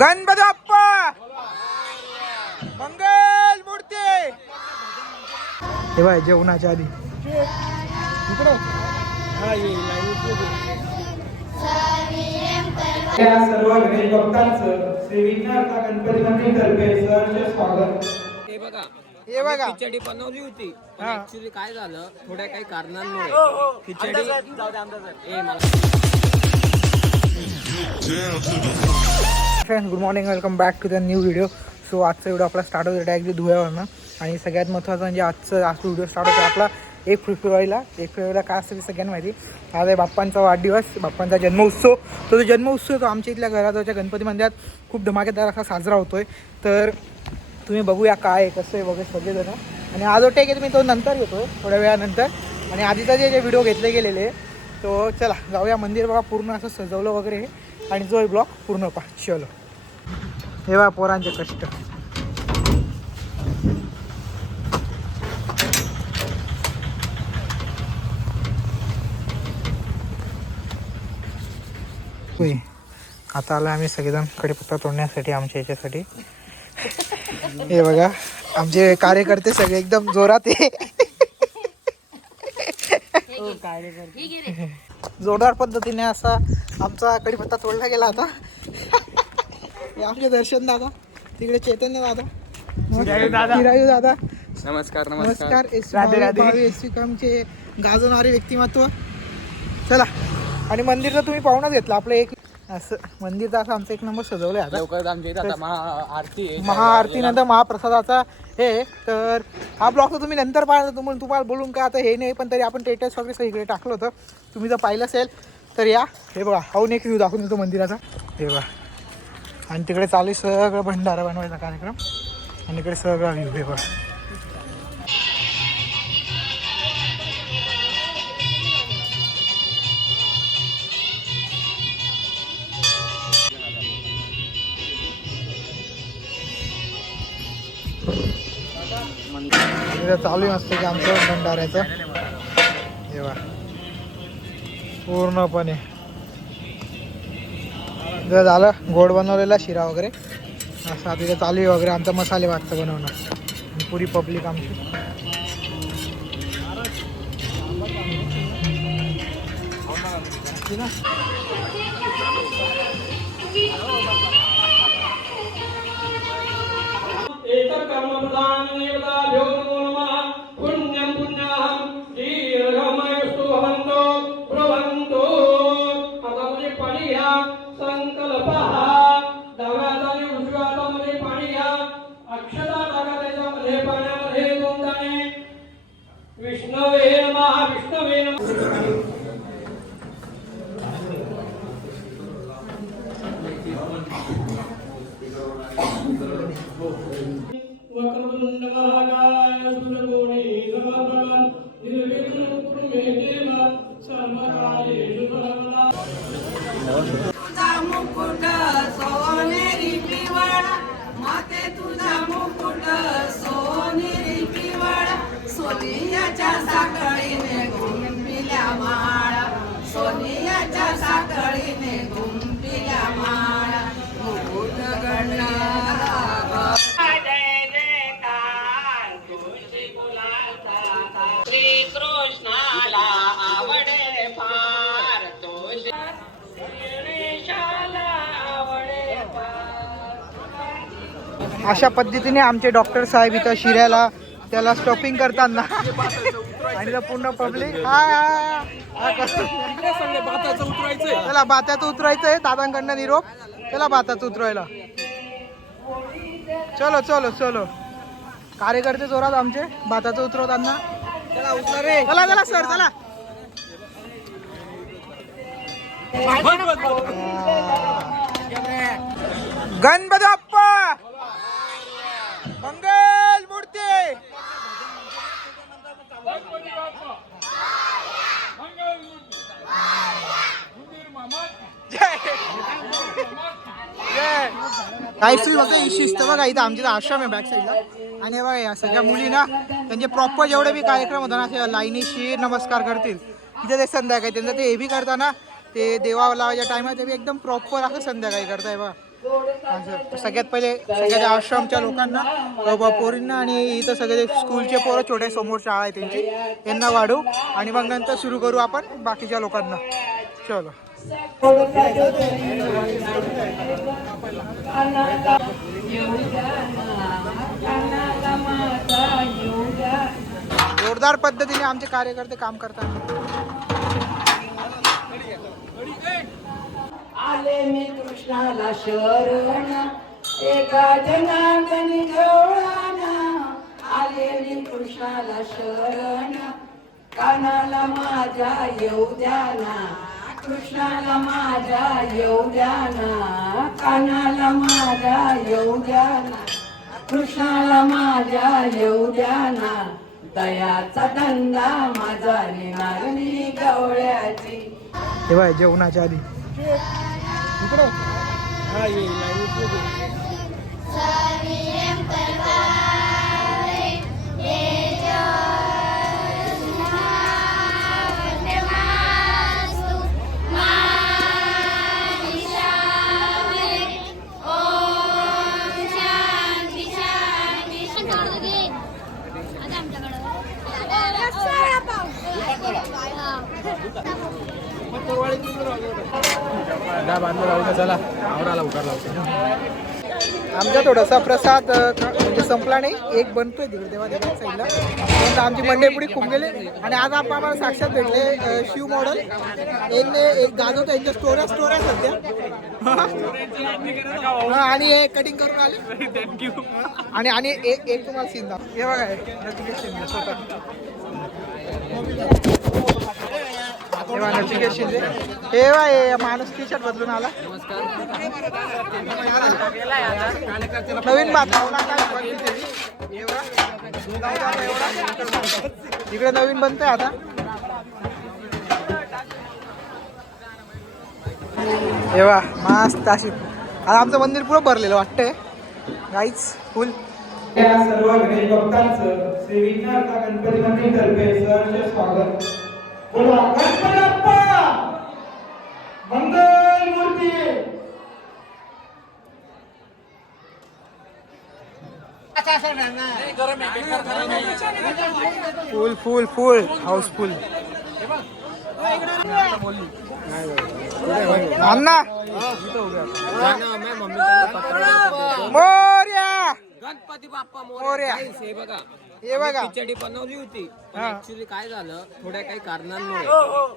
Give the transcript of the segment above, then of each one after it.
गणपती बाप्पा! मंगल मूर्ती! हे बाय जेवणाच्या आधी. या सर्व गणेश भक्तांचं श्री विघ्नहर्ता गणपती मंदिरतर्फे सहर्ष स्वागत. हे बघा हे बघा. खिचडी बनवली होती. पण हा. ऍक्च्युली काय झालं थोड्या काही कारणांमुळे खिचडी ए मला friends good morning welcome back to the new video so आजचा व्हिडिओ आपला स्टार्ट होतो डायरेक्टली धुळ्यावरनं. आणि सगळ्यात महत्त्वाचं म्हणजे आजचं आज व्हिडिओ स्टार्ट होतो आपला एक फेब्रुवारीला. एक फेब्रुवारीला काय असतं ते सगळ्यांना माहिती. आज आहे बाप्पांचा वाढदिवस बाप्पांचा जन्मोत्सव. तो जो जन्मोत्सव तो आमच्या इथल्या घराजवळच्या गणपती मंदिरात खूप धमाकेदार असा साजरा होतो आहे तर तुम्ही बघूया काय आहे कसं आहे वगैरे सगळे जण आणि आज टेक आहे मी तो नंतर घेतो थोड्या वेळानंतर. आणि आधीचा जे जे व्हिडिओ घेतले गेलेले तो चला जाऊया मंदिर बघा पूर्ण असं सजवलं वगैरे आणि जो ब्लॉग पूर्ण पहा. चलो. हे पोरांचे कष्ट. आता आलो आम्ही सगळेजण कढीपत्ता तोडण्यासाठी आमच्या याच्यासाठी. हे बघा आमचे कार्यकर्ते सगळे एकदम जोरात जोरदार पद्धतीने असा आमचा कढीपत्ता तोडला गेला आता. हे आमचे दर्शन दादा. तिकडे चैतन्य दादा. चिरायू दादा. नमस्कार नमस्कार. एस गाजवणारे व्यक्तिमत्व. चला. आणि मंदिरचं तुम्ही पाहूनच घेतलं. आपलं एक असं मंदिरचं असं आमचं एक नंबर सजवलं आहे आता. लवकरच आमच्या इथं आता महा आरती आहे. महाआरती नंतर महाप्रसादाचा हे. तर हा ब्लॉग तर तुम्ही नंतर पाहिला तुम्हाला तुम्हाला बोलून का आता हे नाही पण तरी आपण टेटस वगैरे सगळीकडे टाकलं होतं. तुम्ही जर पाहिलं असेल तर या. हे बघा हाऊन एक व्ह्यू दाखवून देतो मंदिराचा. हे बघा. आणि तिकडे चालू आहे सगळं भंडारा बनवायचा कार्यक्रम. आणि इकडे सगळं व्ह्यू हे बघा. चालू असतं की आमचं भंडाऱ्याचं. हे पूर्णपणे. इथं झालं. गोड बनवलेला शिरा वगैरे. असं आता चालू आहे वगैरे. आमचं मसाले भातचं बनवणं पुरी पब्लिक आमची. एतत्कर्मप्रधानदेवताभ्यो नमो नमः. अशा पद्धतीने आमचे डॉक्टर साहेब इथं शिऱ्याला त्याला स्टॉपिंग करताना. आणि पूर्ण पब्लिक त्याला बात्याचं उतरायचं आहे दादांकडनं निरोप. त्याला बातात उतरायला चलो चलो चलो. कार्यकर्ते जोरात आमचे भाताचं उतरवताना. चला चला चला सर चला. गणपती बाप्पा! मंगल मूर्ती! काही फक्त शिस्त बघा इथं आमच्या आश्रम आहे बॅक साईडला आणि बघा या सगळ्या मुली ना त्यांचे प्रॉपर जेवढे बी कार्यक्रम होता ना असे लाईनीशी नमस्कार करतील. इथे ते संध्याकाळी त्यांचं ते हे बी करताना ते देवाला लावायच्या टायमात ते बी एकदम प्रॉपर असं संध्याकाळी करताय बघा. सगळ्यात पहिले सगळ्या आश्रमच्या लोकांना पोरींना आणि इथं सगळे स्कूलचे पोरं छोटे समोर शाळा आहे त्यांची यांना वाढू आणि मग नंतर सुरू करू आपण बाकीच्या लोकांना. चलो. जोरदार पद्धतीने आमचे कार्यकर्ते काम करतात. आले मी कृष्णाला शरण. एका जनार्दनी गवळाना आले मी कृष्णाला शरण. कानाला माझ्या येऊ द्या ना कृष्णाला माझ्या येऊ द्या ना कानाला माझ्या येऊ द्या ना कृष्णाला माझ्या येऊ द्या ना दयाचा धंदा माझा मी गवळ्याची. तेव्हा जेवणाच्या आधी. चला थोडासा प्रसाद म्हणजे संपला नाही. एक बनतोय तिकडे तेव्हा देवा साईडला. पण आमची मंडईपुढी पुढे खूप गेले. आणि आज आपण आम्हाला साक्षात भेटले शिव मॉडेल यांनी एक गाजवत यांच्या स्टोऱ्या स्टोऱ्या सध्या. आणि हे कटिंग करून आले. थँक्यू आणि आणि एक एक तुम्हाला सीन दाखव. हे बघा हे, नचिकेत शिंदे हे बाय माणूस टी शर्ट बदलून आला. नवीन बात इकडे नवीन बनतंय आता. एवा मस्त अशी. आता आमचं मंदिर पुरं भरलेलं वाटतंय. गाईच फुल त्या सर्व गणेश भक्तांचं श्री विघ्नहर्ता गणपती मंदिर तर्फे सहर्ष स्वागत. बोला. गणपती बाप्पा मंगल मूर्ती! फुल फुल फुल हाऊसफुल अण्णा! मोर्या. गणपती बाप्पा मोरया. हे बघा. हे बघा. खिचडी बनवली होती. हा. ऍक्च्युली काय झालं थोड्या काही कारणांमुळे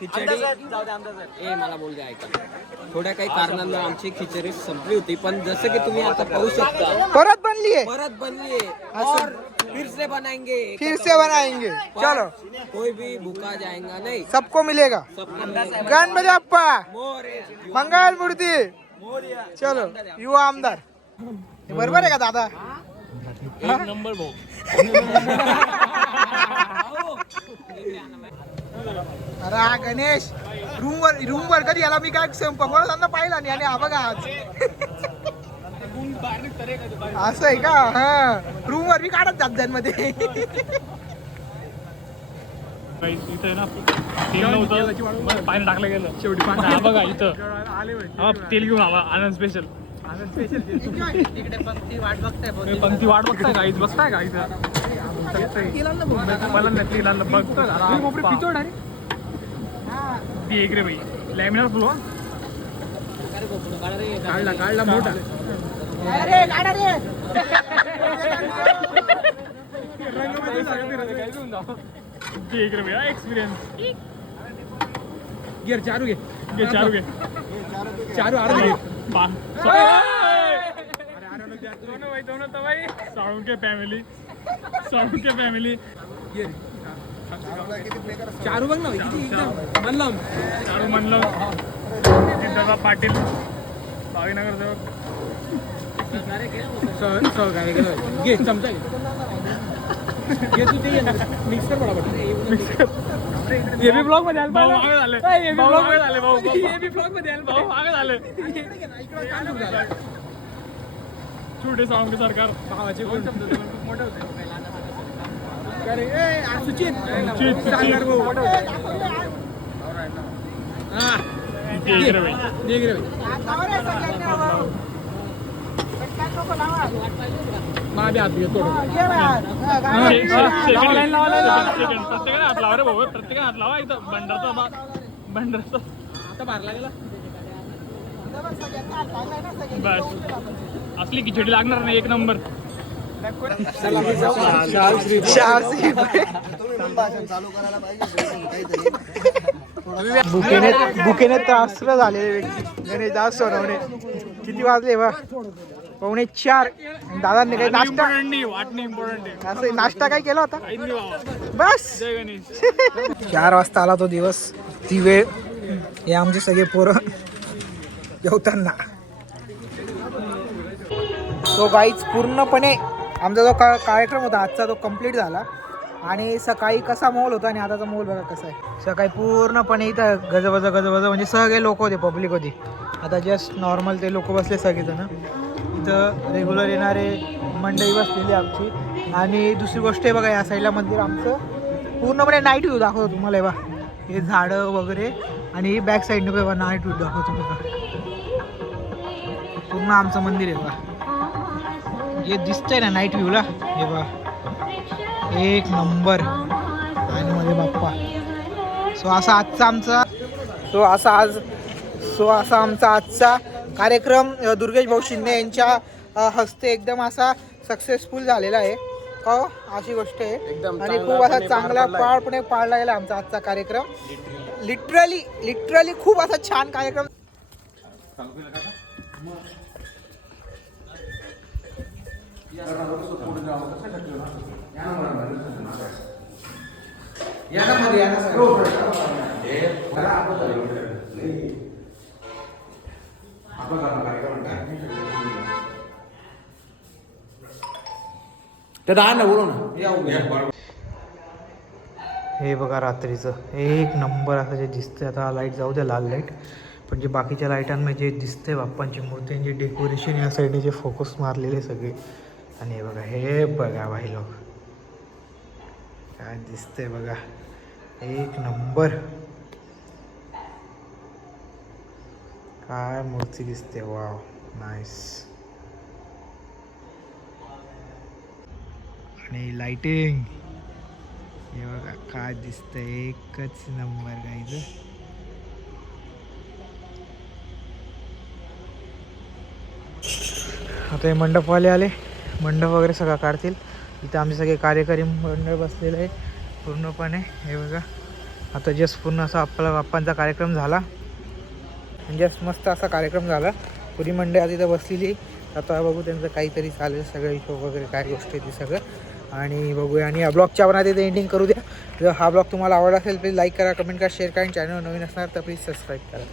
खिचडी ए मला बोल द्या ऐका. थोड्या काही कारणांमुळे आमची खिचडी संपली होती. पण जसं की तुम्ही आता पाहू शकता परत बनली आहे परत बनली और फिर से बनाएंगे फिर से बनाएंगे. पर चलो. कोई भी भूखा जाएगा नहीं। सबको मिलेगा. सबको मिलेगा। गणपती बाप्पा. मंगल मूर्ती चलो. युवा आमदार. हे बरोबर आहे का दादा? अरे हा गणेश रूम वर रूम वर कधी याला मी काय पकडताना पाहिला नाही आणि हा बघा आज. असं आहे का? हा. रूम वर मी काढत जात मध्ये इथं ना तेल नव्हतं. मग पाणी टाकलं गेलं. शेवटी पाणी बघा इथं. तेल घेऊन आला आनंद स्पेशल पंक्ती वाट बघताय का इथं बसताय का इथं मला नाही तेल आणलं बघतो ती एक रे भाई लॅमिनार फुलो काढला काढला मोठा. रंगामध्ये सगळं फिरायचं, काय घेऊन जाऊ. ती एक रे भैया एक्सपिरियन्स गिअर चारू घे. घे चारू घे चारू आर साळुंके के फॅमिली साळुंके के फॅमिली चारू बघ ना म्हणलं चारू. म्हणलं जिंदाबाद पाटील. भावीनगर जवळ सहकार्य केलं. घे चमचा घे. तू ते मिक्स कर पटापट ये भी ब्लॉगमध्ये आले भाऊ मागे झाले. ये भी ब्लॉगमध्ये? झाले भाऊ ये भी ब्लॉगमध्ये आले भाऊ मागे झाले. छोटे सावंगे सरकार भावाचे कोण शब्द मोठे होते. सुचित. सुचित भाऊ हा. लावा प्रत्येकाने हात लावा रे भाऊ प्रत्येकाने हात लावा इथं बंडरचा बा बंडरचा. आता मारला गेला बस. असली खिचडी लागणार नाही एक नंबर. बुकेने बुकेने झालेले व्यक्ती. गणेश दास सोनवणे. किती वाजले बा? पावणे चार. दादांनी काही नाश्ता इम्पॉर्टंट नाही वाटणे इम्पॉर्टंट आहे. असं नाश्ता काय केला होता? बस. जय गणेश. चार वाजता आला तो दिवस. ती वेळ. हे आमचे सगळे पोरं जेवताना. तो गाईच पूर्णपणे आमचा जो का कार्यक्रम होता आजचा तो कंप्लीट झाला. आणि सकाळी कसा मोल होता आणि आताचा मोल बघा कसा आहे. सकाळी पूर्णपणे इथं गजबज गजबज म्हणजे सगळे लोक होते पब्लिक होती. आता जस्ट नॉर्मल ते लोक बसले सगळेजण. इथं रेग्युलर येणारे मंडळी बसलेली आमची. आणि दुसरी गोष्ट आहे बघा या साईडला मंदिर आमचं. पूर्णपणे नाईट व्ह्यू दाखवतो तुम्हाला हे बा हे झाडं वगैरे आणि बॅक साईडने बघा नाईट व्ह्यू दाखवतो बघा. पूर्ण आमचं मंदिर आहे बघा. जे दिसतंय ना नाईट व्ह्यूला हे बघा. एक नंबर आणि मध्ये बाप्पा. सो असा आजचा आमचा सो असा आज सो असा आमचा आजचा कार्यक्रम दुर्गेश भाऊ शिंदे यांच्या हस्ते एकदम असा सक्सेसफुल झालेला आहे. का हो? अशी गोष्ट आहे. आणि खूप असा चांगला पाळपणे पाळला गेला आमचा आजचा कार्यक्रम. लिटरली लिटरली खूप असा छान कार्यक्रम. हे बघा रात्रीचं. एक नंबर असं जे दिसतंय आता लाइट जाऊ द्या लाल लाइट पण जे बाकीच्या लाईटांना जे दिसतंय बाप्पांची मूर्त्यांचे डेकोरेशन या साईडने जे फोकस मारलेले सगळे. आणि हे बघा हे बघा भाई लोक. काय दिसतंय बघा. एक नंबर. काय मूर्ती दिसते? वाव नाईस आणि लाइटिंग हे बघा काय दिसतंय? एकच नंबर गाईज आता हे मंडपवाले आले. मंडप वगैरे सगळं काढतील. इथं आमचे सगळे कार्यकारी मंडळ बसलेले आहे. पूर्णपणे हे बघा. आता जस्ट पूर्ण असा आपला बाप्पांचा कार्यक्रम झाला. जस्ट मस्त असा कार्यक्रम झाला. पुरी मंडळी आता इथं बसलेली आता बघू त्यांचं काहीतरी चालेल सगळं हिशोब वगैरे काय गोष्ट आहे ती सगळं. आणि बघूया आणि या ब्लॉगच्या आपण आधी एंडिंग करू द्या. जर हा ब्लॉग तुम्हाला आवडला असेल प्लीज लाईक करा कमेंट करा शेअर करा आणि चॅनल नवीन असणार तर प्लीज सबस्क्राईब करा.